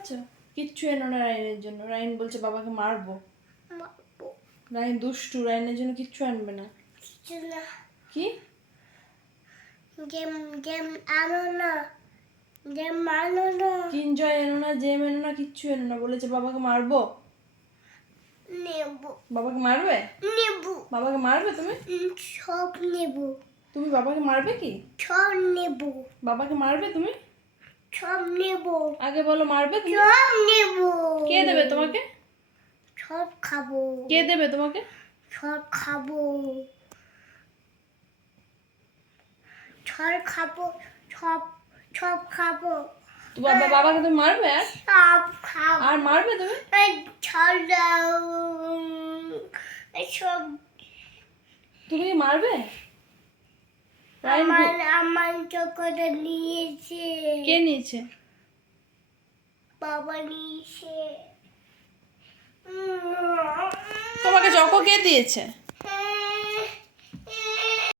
খাচ্ছ? কিচ্ছু এনো না রাইনের জন্য। রাইন বলছে বাবাকে মারবো। রাইন দুষ্টু, রাইনের জন্য কিচ্ছু আনবে না। কি? গেম আনো না, গেম আনো না, কিনজয় এনো না, জেম এনো না, কিচ্ছু এনো না। বলেছে বাবাকে মারবো। নেব, বাবাকে মারবে? নেব, বাবাকে মারবে তুমি? সব নেব। তুমি বাবাকে মারবে কি? সব নেব। বাবাকে মারবে তুমি? সব নেব। আগে বলো মারবে তুমি? সব নেব। কে দেবে তোমাকে? সব খাবো। কে দেবে তোমাকে? সব খাবো। সব খাবো, সব সব খাবো। তো বাবাকে তুমি মারবে? আর সব খাবো। আর মারবে তুমি? ছাড়াও সব। তুমি কি মারবে? আমার চোখটা নিয়েছে। কে নিয়েছে? বাবা নিয়েছে। তোমাকে চকো কে দিয়েছে?